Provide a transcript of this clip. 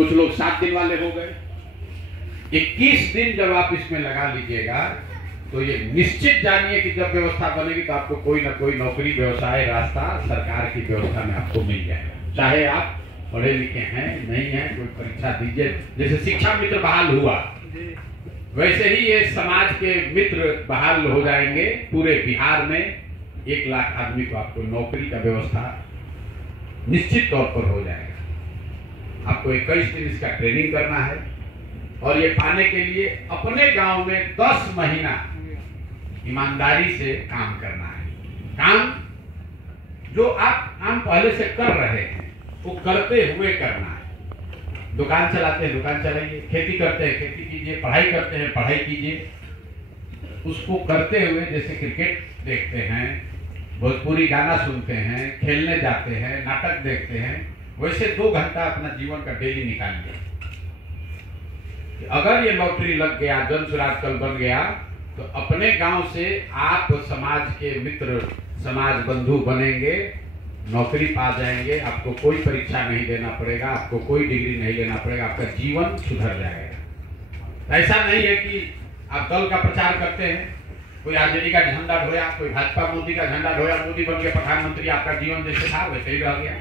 कुछ लोग 7 दिन वाले हो गए। 21 दिन जब आप इसमें लगा लीजिएगा तो ये निश्चित जानिए कि जब व्यवस्था बनेगी तो आपको कोई ना कोई नौकरी, व्यवसाय, रास्ता सरकार की व्यवस्था में आपको मिल जाएगा। चाहे आप पढ़े लिखे हैं, नहीं हैं, कोई परीक्षा दीजिए। जैसे शिक्षा मित्र बहाल हुआ, वैसे ही ये समाज के मित्र बहाल हो जाएंगे। पूरे बिहार में 1 लाख आदमी को आपको नौकरी का व्यवस्था निश्चित तौर पर हो जाएगा। आपको 21 दिन इसका ट्रेनिंग करना है और ये पाने के लिए अपने गांव में 10 महीना ईमानदारी से काम करना है। काम जो आप पहले से कर रहे हैं वो करते हुए करना है। दुकान चलाते हैं, दुकान चलाइए। खेती करते हैं, खेती कीजिए। पढ़ाई करते हैं, पढ़ाई कीजिए। उसको करते हुए, जैसे क्रिकेट देखते हैं, भोजपुरी गाना सुनते हैं, खेलने जाते हैं, नाटक देखते हैं, वैसे 2 घंटा अपना जीवन का डेली निकालिए। अगर ये लॉटरी लग गया, जन सुराज कल बन गया, तो अपने गांव से आप समाज के मित्र, समाज बंधु बनेंगे, नौकरी पा जाएंगे। आपको कोई परीक्षा नहीं देना पड़ेगा, आपको कोई डिग्री नहीं लेना पड़ेगा, आपका जीवन सुधर जाएगा। ऐसा नहीं है कि आप दल का प्रचार करते हैं, कोई आरजेडी का झंडा ढोया, कोई भाजपा मोदी का झंडा ढोया, मोदी बन गया प्रधानमंत्री, आपका जीवन जैसे था वैसे ही रह गया।